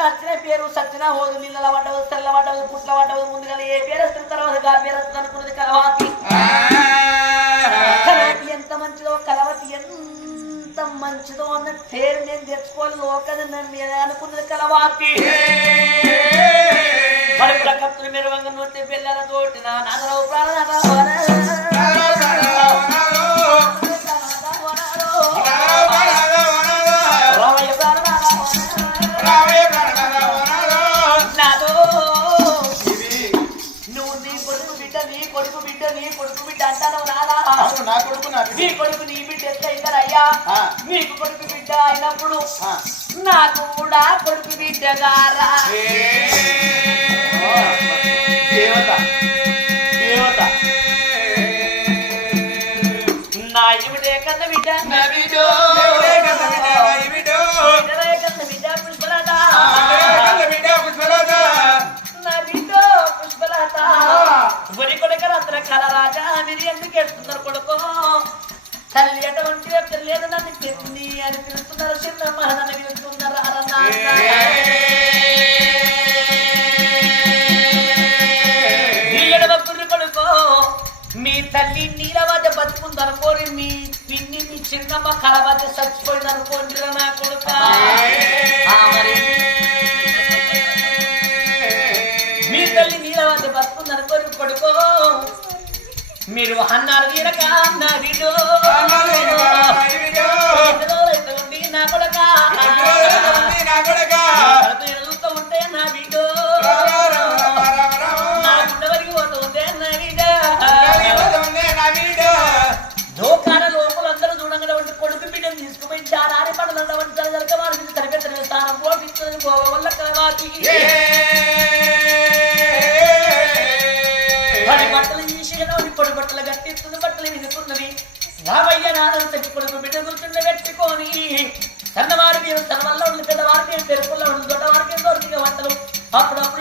వచ్చిన పేరు సత్యన హోదు నీళ్ళ పడ్డవు తెల్ల పడ్డవు పుట్ల పడ్డవు ముందుగా ఏ పేరు వస్తుంది తర్వాత గా పేరు వస్తుంది అనుకున్నది కలవాతి. కలవతి ఎంత మంచిదో కలవతి ఎంత మంచిదో అన్న పేరు నేను తెచ్చుకోవాలి లోకది నమ్మి అనుకున్నది కలవాతి. ప్రకృతులు మెరువంగ నూతి పిల్లల తోటి నా నగరవు నాదో నా కొడుకు నా నీ కొడుకు నీ బిడ్డ ఎంత ఆ. నీకు కొడుకు బిడ్డ అయినప్పుడు. నాకు కూడా కొడుకు బిడ్డ గారా. దేవత దేవత. నా ఇవిడే కన్న బిడ్డ. అన్నారు తీరక నా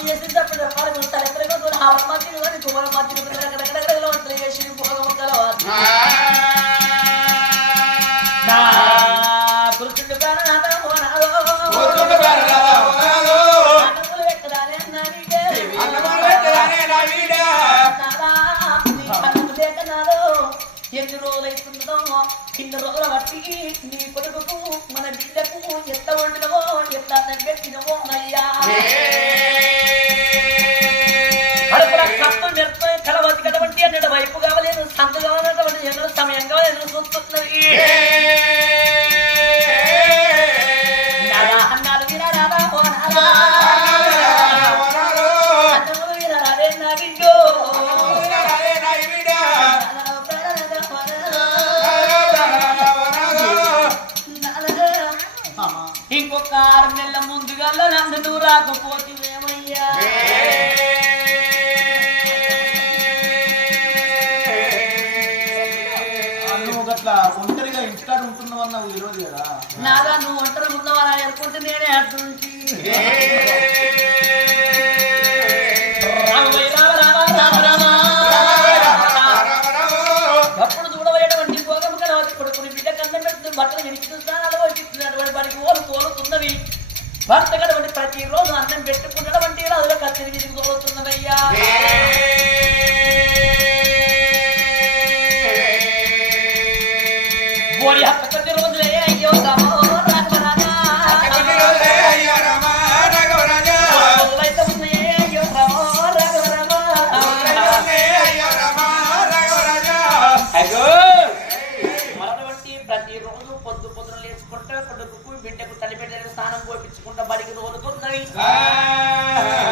जसे आपण व्यापार व्यवसाय की आहात तुम्हारे వైపు కావాలి నువ్వు కావలేదు సందు ఎందుకు ఎన్నో సమయం ఎందుకు చూస్తున్నది తోలుతున్నవి భర్త కలవంటి ప్రతిరోజు అన్నం పెట్టుకున్నటువంటి రాజుల అదిలో విధికి తోలుతున్నదయ్యా ఓడి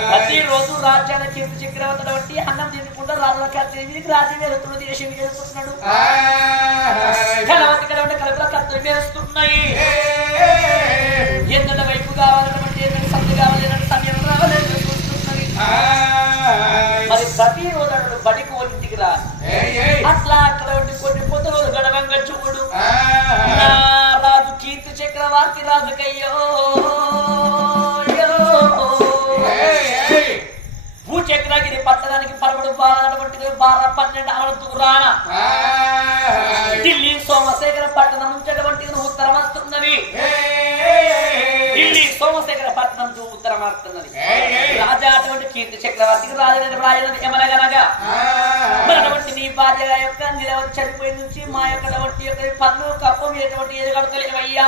ప్రతిరోజు రాజ్యాల కీర్తి చక్రవర్తులు బట్టి అన్నం తినకుండా రాజుల కత్తికి రాజ్యం వెళ్తున్నది దేశం వెళ్తున్నాడు కలవతి కలవటి కలుపుల కత్తులు వేస్తున్నాయి ఎందుల వైపు కావాలన్నటువంటి ఎందుకు సందు కావాలన్నటువంటి సమయం రావాలని చూస్తున్నది మరి ప్రతి రోజు బడికి ఒంటికి రా అట్లా పన్నెండు ఆవిడ దూరాన ఢిల్లీ సోమశేఖర పట్టణం నుంచి అటువంటి ఉత్తరం వస్తున్నది ఢిల్లీ సోమశేఖర పట్టణం ఏయ్, ఏయ్. రాజా అటువంటి కీర్తి చక్రవర్తికి రాజు రాజు. ఎమలగనగా మరి అటువంటి భార్య యొక్క నిలవచ్చి చనిపోయిన నుంచి మా యొక్క అటువంటి యొక్క పన్ను కప్పం ఎటువంటి ఏది కడతలేవయ్యా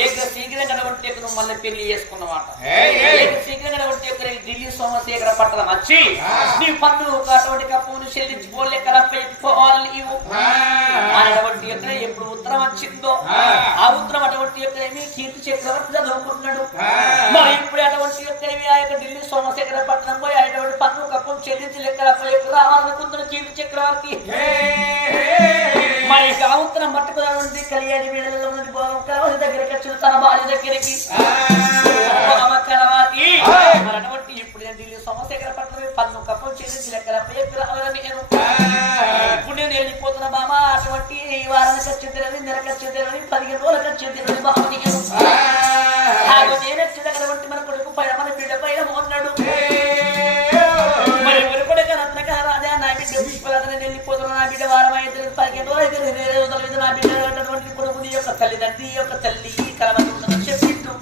ఏక శీఘ్రం కడవంటి యొక్క నువ్వు మళ్ళీ పెళ్ళి చేసుకున్నమాట. శీఘ్రం కడవంటి యొక్క ఢిల్లీ సోమశేఖర పట్టణం వచ్చి. నీ పన్ను అటువంటి కప్పను చెల్లించుకోలేక పెట్టుకోవాలి నీవు? అటువంటి యొక్క ఎప్పుడు ఉత్తరం వచ్చిందో ఆ. ఉత్తరం అటువంటి యొక్క ఏమి కీర్తి చక్రవర్తి చదువుకుంటున్నాడు. మరి ఇప్పుడు అటువంటి యొక్క ఏమి ఆ యొక్క ఢిల్లీ సోమశేఖర పట్టణం పోయి అటువంటి పన్ను కప్పం చెల్లించి లెక్కల రావాలనుకుంటున్న కీర్తి చక్రవర్తి. మరి ఆ ఉత్తరం పట్టుకున్నటువంటి కళ్యాణి వీళ్ళలో ఉన్నది భోగం కలవతి దగ్గరికి వచ్చి తన భార్య దగ్గరికి. కలవాతి? మరి అటువంటి ఇప్పుడు నేను ఢిల్లీ సోమశేఖర పట్టణం పన్ను కప్పం చెల్లించి లెక్కల రావాలని నేను. ఇప్పుడు నేను వెళ్ళిపోతున్న బామ. అటువంటి ఈ వారానికి వచ్చే తెలియదు నెలకు వచ్చే తెలియదు పదిహేను రోజులకు వచ్చే తెలియదు బామ నేను. నేను వచ్చిన కాబట్టి మన కొడుకు పైన మన బిడ్డ పైన ఉన్నాడు. రోజులు అయితే ఇరవై రోజులు అయితే నా బిడ్డ అన్నటువంటి కొడుకు నీ యొక్క తల్లిదండ్రి యొక్క తల్లి కలవతి ఉంటుందని చెప్పిండు.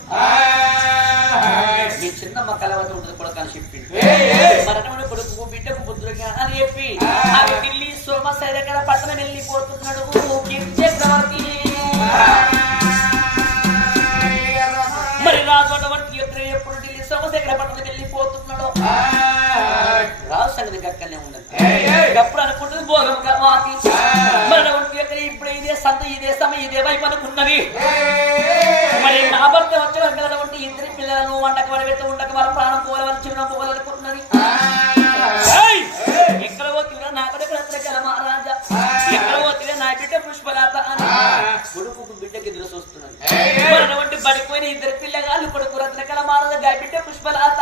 మీ చిన్నమ్మ కలవతి ఉంటుంది కొడుకు అని చెప్పిండు. మరణమైన కొడుకు బిడ్డకు బుద్ధుడు చెప్పి ఆ. ఢిల్లీ సోమశైల దగ్గర పట్టణం వెళ్ళిపోతున్నాడు చక్రవర్తి మరి రాజు అటువంటి ఎప్పుడు ఢిల్లీ సోమశేఖర పట్టణం వెళ్ళిపోతున్నాడు రాజు సంగతి ఉండదు. ఎప్పుడు అనుకుంటుంది భోగం ఇదే సమయం ఇదే వైపు అనుకున్నది మరి నా భర్త వచ్చిన అటువంటి ఇద్దరి పిల్లలను వండక వరబెట్ట ఉండక వారి ప్రాణం పోలవని చిన్న పోవాలనుకుంటున్నది! ఎక్కడ పోతున్నా నా రత్నకల మహారాజా. ఎక్కడ పోతున్నా నా బిడ్డ పుష్పలత అని. కొడుకు బిడ్డకి ఎదురు చూస్తున్నది. మరి అటువంటి బడిపోయిన ఇద్దరు పిల్లగాళ్ళు కొడుకు రత్నకల మహారాజా బిడ్డ పుష్పలత.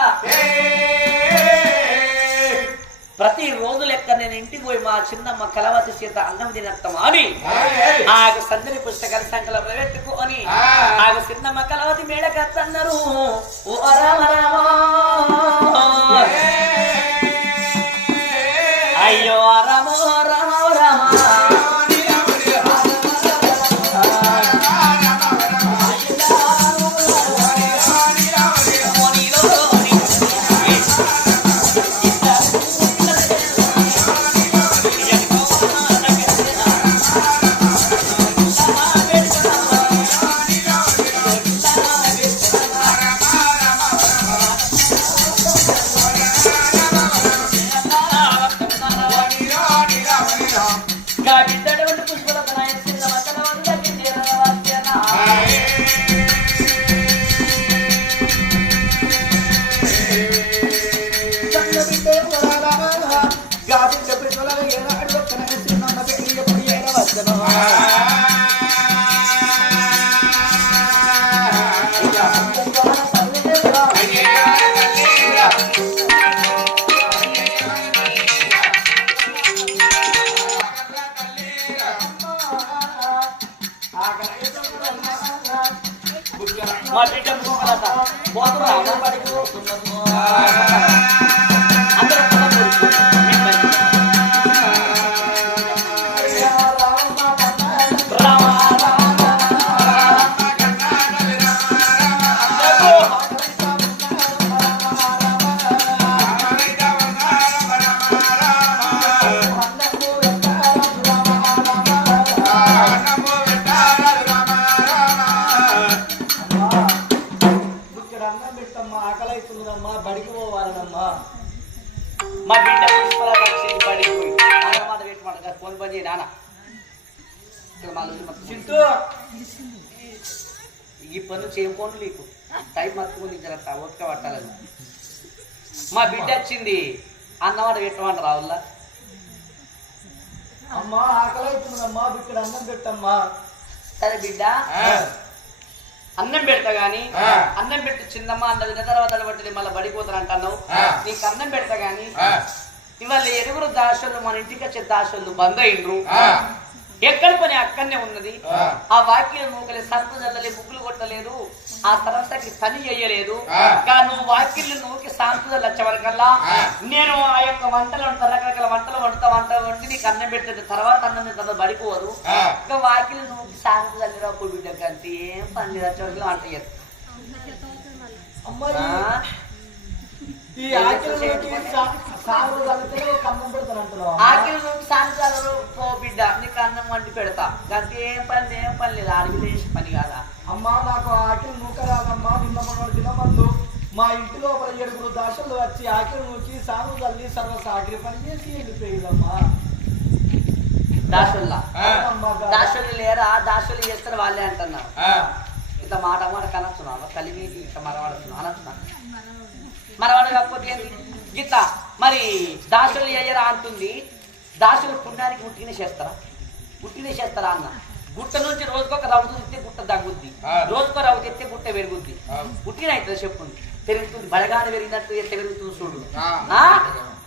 ప్రతి రోజు లెక్క నేను ఇంటికి పోయి మా చిన్నమ్మ కలవతి చేత అన్నం తినత్తం అని. ఆగు సందరి పుస్తకాలు సంకలంలో పెట్టుకొని ఆగు చిన్నమ్మ కలవతి మేడకత్తన్నారు ఓ రామ రామ. మా బిడ్డ పుష్పలత పోతురా ఓపిక పట్టాలని. మా బిడ్డ వచ్చింది అన్నమాట పెట్టమంట రావుల్లా. అమ్మా ఆకలి అవుతుందమ్మా ఇక్కడ అన్నం పెట్టమ్మా. సరే బిడ్డ అన్నం పెడతా గాని. అన్నం పెట్టి చిన్నమ్మ అన్న విన్న తర్వాత బట్టి మళ్ళీ బడిపోతాను అంటున్నావు. నీకు అన్నం పెడతా గాని ఇవాళ ఎరుగురు దాసోళ్ళు మన ఇంటికి వచ్చే దాసోళ్ళు బంద్ అయిండ్రు ఎక్కడ పని అక్కడనే ఉన్నది ఆ. వాక్యం నూకలే సర్పు చల్లలే ముగ్గులు కొట్టలేదు ఆ సరస్సకి పని చెయ్యలేదు ఆ. కా నువ్వు వాక్యం నూకి శాంతులు వచ్చే వరకల్లా ఆ. నేను ఆ యొక్క వంటలు వండుతా రకరకాల వంటలు వండుతా వంట వండి నీకు అన్నం పెట్టేది తర్వాత అన్నం తర్వాత బడిపోదు ఆ. ఇంకా వాకిలు నువ్వు చల్లిరా అప్పుడు బిడ్డకి అంతే ఏం పని లేదు వచ్చే వంట చేస్తా? ఈ ఆకిలలోకి సా- సాగులు కలిపితే ఒక అన్నం పెడతాను అంటున్నావు ఆఖరి నువ్వు సాయంత్రాలు పో బిడ్డ నీకు అన్నం వండి పెడతా. గంటే ఏం పని ఏం పని లేదు అడిగి చేసే పని కాదా? అమ్మా నాకు ఆకిలి నూక రాదమ్మా నిన్న మన దినమందు మా ఇంటి లోపల ఏడుగురు దాసులు వచ్చి ఆకిలి నూకి సాగు తల్లి సర్వ సాకిరి పని చేసి వెళ్ళిపోయిందమ్మా దాసుల్లా? దాసులు లేరా? దాసులు చేస్తారు వాళ్ళే అంటున్నారు. ఆ. ఇంత మాట మాట కనొస్తున్నావా కలిగి ఇంత మరవాడుతున్నావు అనొస్తున్నా మరవాడు కాకపోతే ఏంటి గీత మరి దాసులు చేయరా అంటుంది. దాసులు పుణ్యానికి ఉట్టినే చేస్తారా? ఉట్టినే చేస్తారా అన్న. గుట్ట నుంచి రోజుకొక రవ్వు తిస్తే గుట్ట తగ్గుద్ది. ఆ. రోజుకో రవ్వు తెస్తే గుట్ట పెరుగుద్ది. ఆ. పుట్టిన అవుతుంది చెప్పుంది? పెరుగుతుంది. బలగాన పెరిగినట్టు ఎంత పెరుగుతుంది చూడు?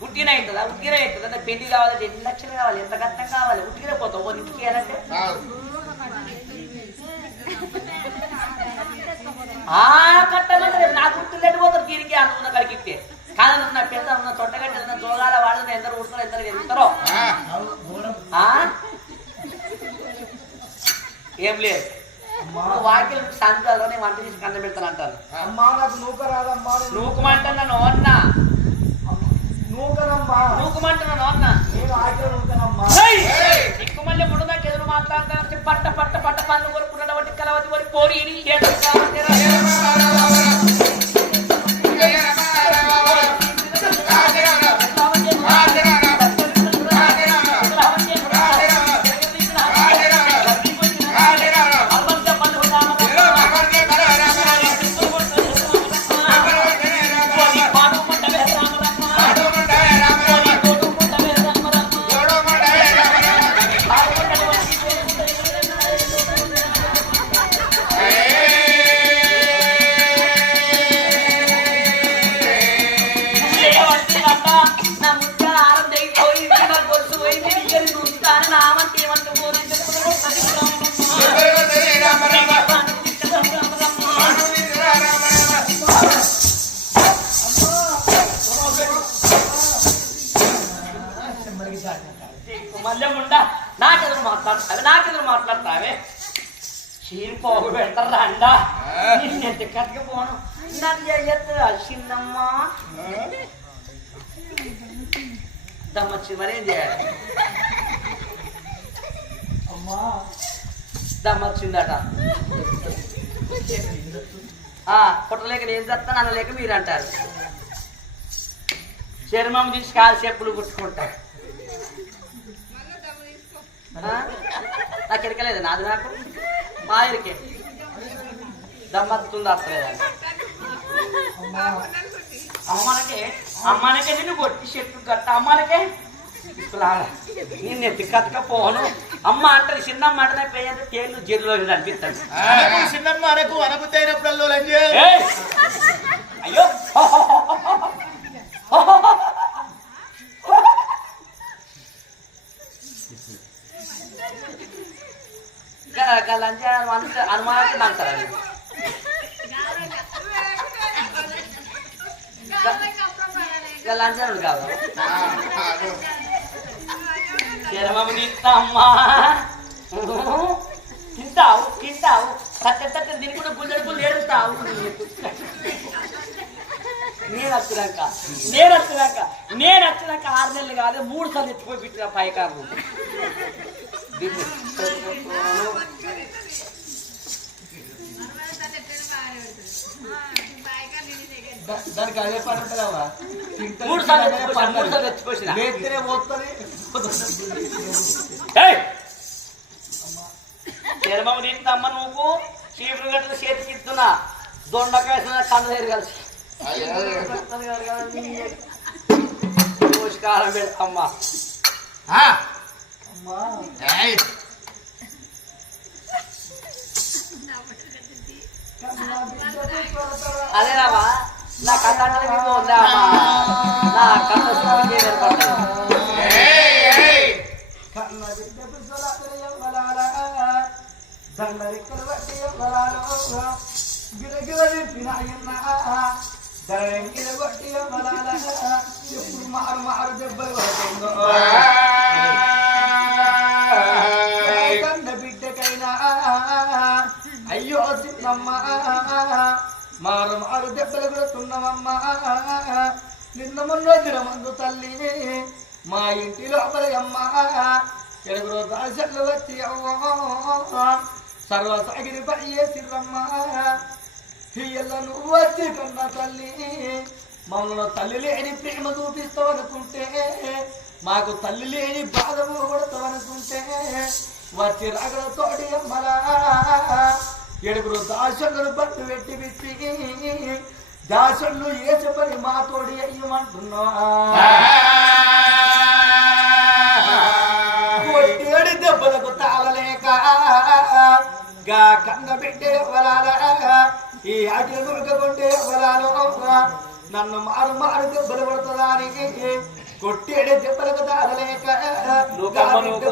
ఉట్టిన అవుతుందా? ఉట్టిన అవుతుందా? అంటే పెళ్ళి కావాలి ఎన్ని లక్షలు కావాలి ఎంత కష్టం కావాలి? ఉట్టిన పోతావు. ఓ ఇంటికి అంటే ఆ. కట్టమంటే రేపు నా గుర్తు లేని పోతారు దీనికి అనుకున్న కలిగితే కానీ ఉన్న పెద్ద ఉన్న తొట్టగడ్డ ఉన్న జోగాల వాళ్ళు ఎందరు ఉడతారో ఎందరు ఎదుగుతారో. ఆ? ఏం లేదు వాకిలు సంతాలు నేను వంట చేసి కన్న పెడతాను అంటాను అమ్మా నాకు నూక రాదమ్మా నేను- నూకుమంటున్నాను అన్న నూకనమ్మా నూకుమంటున్నాను అన్న నేను ఆకిలి నూకనమ్మా ఏయ్. ఇంక మళ్ళీ ముందు నాకు ఎదురు మాట్లాడతాను పట్ట పట్ట పట్ట పన్ను కొరుకున్నాడు వంటి కలవతి వరి పోరి చీరిపోగు పెడతారా అండా నిన్నెంత కట్టుకుపోను నన్ను ఎత్తు చిన్నమ్మా దమ్మచ్చి మరేం చేయాలి అమ్మా. దమ్మొచ్చిందట ఆ పుట్టలేక నేను చెప్తాను అనలేక మీరు అంటారు చర్మం తీసి కాలు చెప్పులు కుట్టుకుంటారు? నాకు ఎరకలేదు నాది నాకు? మా ఎరికే దమ్మత్తుంది అత్తలేదండి అమ్మనకే అమ్మనకే నిన్ను కొట్టి చెట్టు కట్ట అమ్మనకే ఇప్పులాడ నిన్ను ఎత్తి కట్టకపోను అమ్మ అంటారు చిన్నమ్మ అంటే పేయంటే తేళ్ళు జల్లు అనిపిస్తాడు అనకు చిన్నమ్మ అనకు అనబుద్ధి అయినప్పుడల్లా లంజే ఏయ్! అయ్యో అనుమానానికి నాకు? లంచాడు కాదు చర్మము తింటామ్మా తింటావు తింటావు. తక్క తక్క దీని కూడా గుండెలు గుండెలు ఏడుస్తావు నేను వచ్చినాక నేను వచ్చినాక నేను వచ్చినాక ఆరు నెలలు కాదు మూడు సార్లు ఎత్తిపోయి పెట్టిన పైకారు దానికి అదే పని ఉంటుందమ్మా మూడు సార్లు ఎత్తిపోసిన మూడు సార్లు పోతుంది. తింటమ్మ నువ్వు. చీపురు గట్ల చేతికి ఇస్తున్నా దొండకాయ కందలేరు కలిసి. పోషకారం పెడతామ్మా అమ్మా. అదే రావా. నా కథ అంటే మీకు ఉందా నా కథ చూపించే ఏర్పడతాను కన్న బట్టి ఎవ్వలారో. గిరగిర నింపిన అయ్యన్న. బట్టి ఎప్పుడు మారు మారు దెబ్బలు పడుతుందో. నిన్న మొన్న దినమందు తల్లి మా ఇంటి లోపల అమ్మ. ఎరుగురు దాసలు వచ్చి అవ్వ సర్వ సాగిరి పని చేసిర్రమ్మా ఇయ్యల్ల నువ్వు వచ్చి కన్న తల్లి మమ్మల్ని తల్లి లేని ప్రేమ చూపిస్తావనుకుంటే మాకు తల్లి లేని బాధ కొడతావనుకుంటే వచ్చి రగడ తోడి అమ్మలా. ఎడుగురు దాసళ్ళు బట్టు పెట్టి పెట్టి దాసళ్ళు ఏ చెప్పని మా తోడి అయ్యమంటున్నా. కొట్టేడు దెబ్బలకు తాళలేక గా కన్న పెట్టే ఎవరాలా ఈ ఆటలు నురకకుంటే ఎవరాలో నన్ను మారు మారు దెబ్బలు పడుతుందానికి కొట్టేడు దెబ్బలకు తాళలేక నూకమ్మ నూకు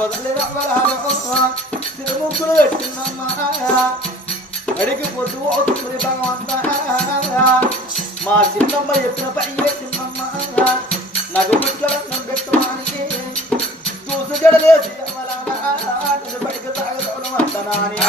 సార్వదల్లి తిరుముక్కులు అడిగి పొద్దు అవుతుంది భగవంత మా చిన్నమ్మ ఎత్తున పని చిన్నమ్మ నగు ముక్కలను పెట్టమానికి చూసు జడలేసి బడికి తాగదవడం అంతనాని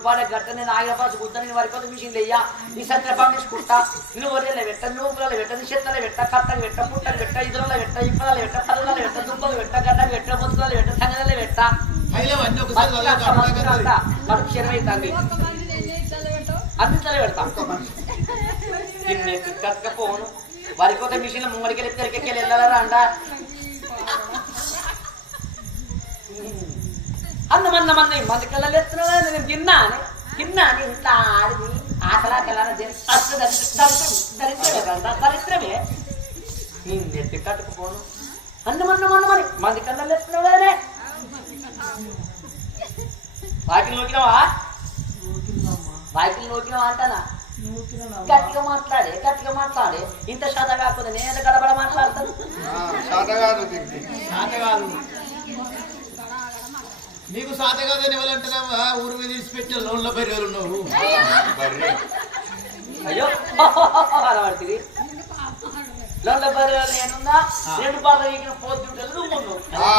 పాడే గట్ట నేను ఆగిరపాసు గుద్ద నేను వరకు మిషన్ లేయ్యా. నీ సత్య పంపించుకుంటా నువ్వు వదిలే పెట్ట నువ్వు పిల్లలు పెట్ట నీ చెత్తలు పెట్ట కట్టలు పెట్ట పుట్టలు పెట్ట ఇతరులు పెట్ట ఇప్పలు పెట్ట తల్లులు పెట్ట దుంపలు పెట్ట గడ్డలు పెట్ట ముద్దులు పెట్ట సంగతులు పెట్ట అన్నీ కడుపు శరమైతుంది అందించలే పెడతా. కట్టకపోను వారికి ఒక మిషన్ ముంగడికి తెరకెళ్ళి వెళ్ళారా అంట. అన్నం అన్నం అన్న మంది కళ్ళలు ఎత్తున్నావు కదా నేను తిన్నాను తిన్నాను ఇంత ఆడిది ఆకలాకలాన దరిద్రమే కదా దరిద్రమే. నేను ఎత్తి కట్టుకుపోను. అన్న మరి మంది కళ్ళలు ఎత్తున్నావు కదనే. వాకిలు నూకినావా? వాకిలు నూకినావా అంటానా? గట్టిగా మాట్లాడే గట్టిగా మాట్లాడే. ఇంత శాత కాకపోతే నేను ఎంత గడబడ మాట్లాడతాను. కాదు. నీకు సాత కాదని ఎవరంటున్నావా ఊరు మీద తీసిపెట్టిన లోన్ల పెరిగారు నువ్వు అయ్యో. అనబడుతుంది లోన్ల బర్రె నేనున్నా రెండు బాగా ఎగిన పోతుంటారు నువ్వు ఉన్నావు. ఆ,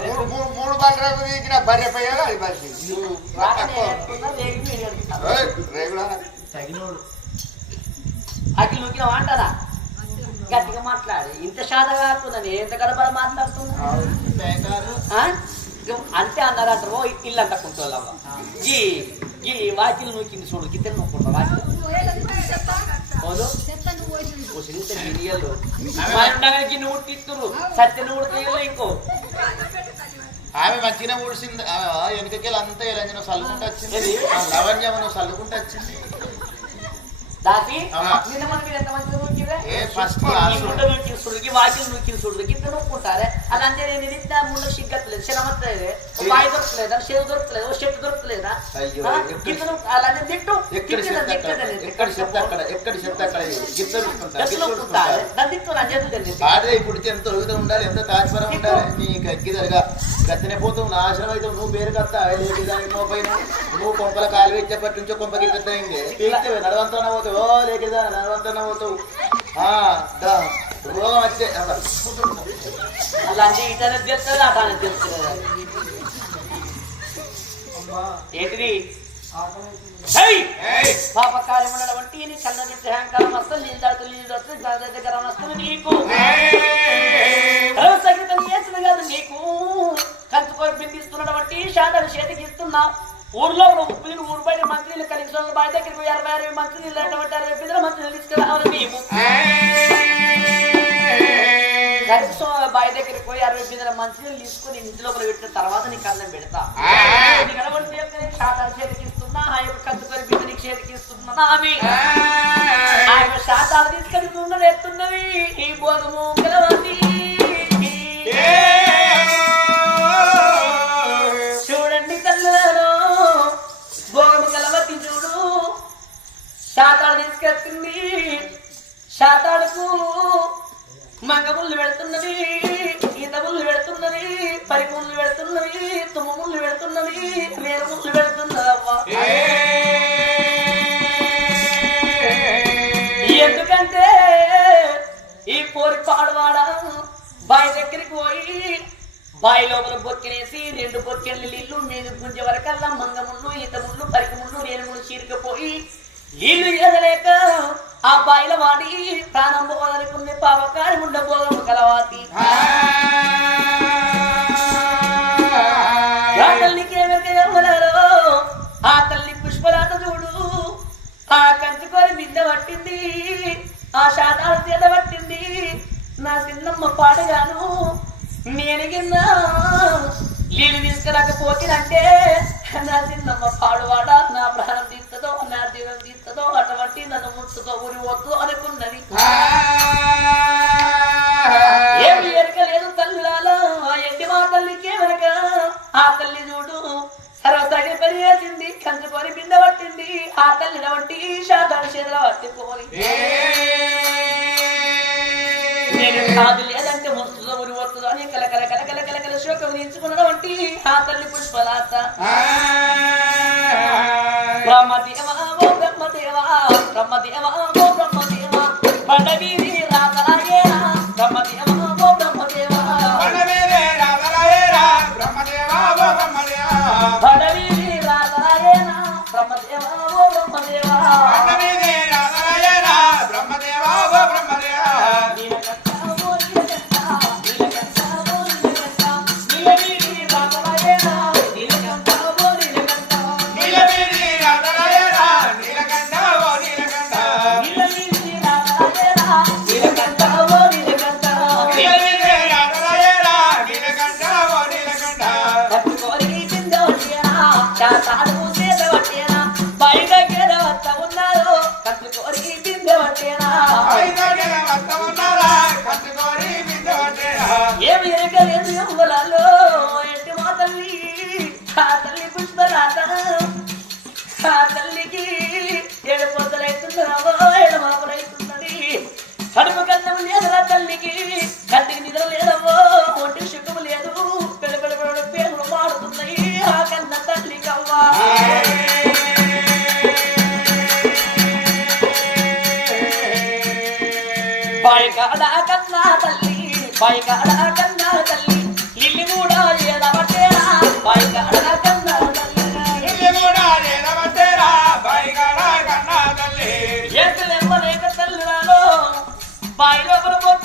మూడు మూడు బర్రె పోయాలి అది తగినోడు. అఖిల్ అంటారా గట్టిగా మాట్లాడి. ఇంత శాత కాకుండా నేను ఎంత గడబడ మాట్లాడుతున్నా? బేకారు ఆ? అంతే అన్నారు అంటారు ఇల్లు అంట కుంటోళ్ళమ్మ ఈ ఈ వాకిలు నూకింది చూడు గిద్దరు నూకుంటా వాకిలు. పోదు. ముసలింత గిరియలు మా ఉండగా గిన్నె ఉట్టిస్తురు సత్య నువ్వు తీయలే ఇంకో. ఆమె మంచిగా ఊడిసింది ఆమె వెనుకకెళ్ళి అంతా ఇలాంటి చల్లుకుంటూ వచ్చింది. లవణ్యం నువ్వు చల్లుకుంటూ వచ్చింది. దాటి అవునా? నిన్న మనం మీరు ఎంత మంచిగా నూకిరే ఏ ఫస్ట్ ఈ ముండ నూకిన చూడు ఈ వాకిలు నూకిన చూడు గిద్ద నూక్కుంటారే అది అంటే నేను ఇది ఇంత ముండ సిగ్గట్లేదు శరమట్లేదు బాయి దొరకలేదా చెవు దొరకలేదు ఓ చెట్టు దొరకలేదా అయ్యో, ఆ? ఎక్కడ- గిద్ద నూక్- అలానే తిట్టు ఎక్కడ తిట్టు చెత్త అక్కడ తిట్టదని. ఎక్కడ చెత్త అక్కడ ఎక్కడ చెత్త అక్కడ గిద్దరు గట్టిలో నూక్కుంటారే. దాన్ని తిట్టు నా చేతులు తెలియదు. ఆడే ఇప్పుడు ఎంత తొలుగుతూ ఉండాలి ఎంత తాత్పరం ఉండాలి నీ గగ్గిదరగా గత్తనే పోతావు నాశనం అయితే నువ్వు పేరు కత్తా లేకి దానికి నువ్వు పైన నువ్వు కొంపల కాలు పెట్టేపటి నుంచో కొంపకి పీకితే నడవంతోనే పోతావు. ఓ లేకిదా నడవంతోనే పోతావు. ఆ, దా. రోగం వచ్చే అబ్బా. అలాంటి ఇతను తెలుస్తుంది అతను తెలుస్తుంది ఏంటిది? హై! ఏయ్, పాప కార్యముల వంటి నుంచి అహంకారం వస్తుంది నీళ్ళు దాడుతూ నీళ్ళు వస్తుంది నీకు. సంగీతం చేసిన కాదు నీకు. కంచుకొని బిందిస్తున్నాడు బట్టి శాతాలు చేతికి ఇస్తున్నావు ఊర్లో ముప్పై ఊరు బయట మంత్రులు కలిగి వాళ్ళు బాయ్ దగ్గరికి పోయి అరవై అరవై మంత్రులు అంటే అరవై పిల్లల మంత్రులు తీసుకురావాలి మేము. కలిసి బాయ్ దగ్గరికి పోయి అరవై పిల్లల మంత్రులు తీసుకుని ఇంటి లోపల పెట్టిన తర్వాత నీకు అన్నం పెడతా. శాతం చేతికి ఇస్తున్నా ఆ యొక్క కంచుకొని బిడ్డ నీకు చేతికి ఇస్తున్నా ఆమె ఆయన శాతాలు తీసుకొని ముందు ఎత్తున్నవి ఈ బోధము గెలవాలి బావి లోపల బొక్కినేసి రెండు బొక్కెళ్ళ నీళ్ళు మీద గుంజ వరకల్లా మంగముళ్ళు ముళ్ళు ఈత ముళ్ళు చీరికపోయి నీళ్ళు ఎదలేక ఆ బాయిల వాడి ప్రాణం పోదనుకుంది పాపకారం ఉండబోదము కలవాతి నేను కింద నీళ్ళు తీసుకురాకపోతేనంటే నా చిన్నమ్మ పాడువాడ? నా ప్రాణం తీస్తుందో నా జీవం తీస్తుందో అటువంటి నన్ను ముట్టుతో ఊరి వద్దు అనుకున్నది. ఏమి ఎరక లేదు తల్లులాలో ఎండి మా తల్లికి వెనక. ఆ తల్లి చూడు సర్వసగి పరిచేసింది కంచుకొని బింద పట్టింది ఆ తల్లి వంటి శాతాల చేతిలో పట్టుకోని నేను కాదు మాత బ్రహ్మదేవా బ్రహ్మదేవా బ్రహ్మదేవా బ్రహ్మదేవా పడవి ఆ తల్లికి ఏడు పొద్దులైతున్నావో ఏడు మాపులైతున్నది కడుపు కన్నం లేదురా తల్లికి కంటికి నిద్ర లేదవో ఒంటికి లేదు. పిల్లపిల్లడు పేర్లు మారుతున్నాయి. ఆ కన్న తల్లికి అవ్వా కన్నా తల్లి బాయి కాడా కన్నా 买了，不啰嗦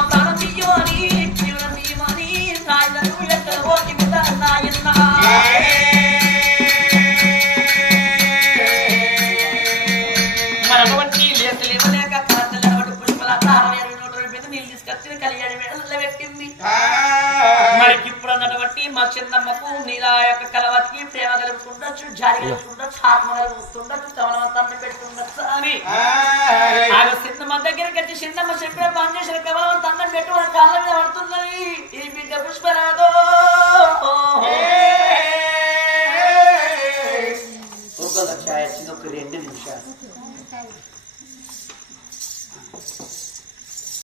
I'm gonna your knees. చిన్నమ్మకు మీద యొక్క కలవతికి ప్రేమ కలుగుతుండొచ్చు జారి కలుగుతుండొచ్చు ఆత్మ కలుగుతుండొచ్చు తమలవంతాన్ని పెట్టుండొచ్చు అని. ఆ చిన్నమ్మ దగ్గరికి వచ్చి చిన్నమ్మ చెప్పే పని చేసిన కమలవంతాన్ని పెట్టు మన కాళ్ళ మీద పడుతున్నది ఈ బిడ్డ పుష్పరాదో ఒక లక్ష ఒక రెండు నిమిషాలు.